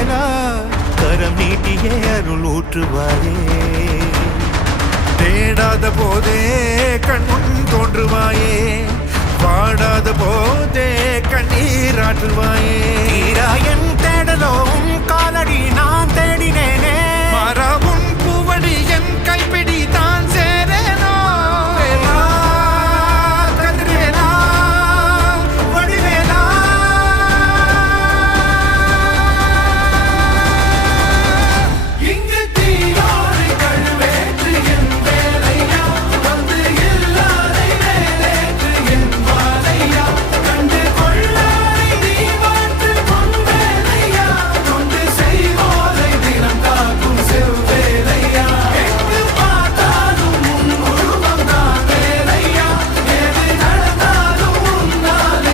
வேலா கரம் நீட்டியே அருள் ஊற்றுவாயே. தேடாத போதே கண்முன் தோன்றுவாயே, பாடாத போதே கண்ணீராற்றுவாயே.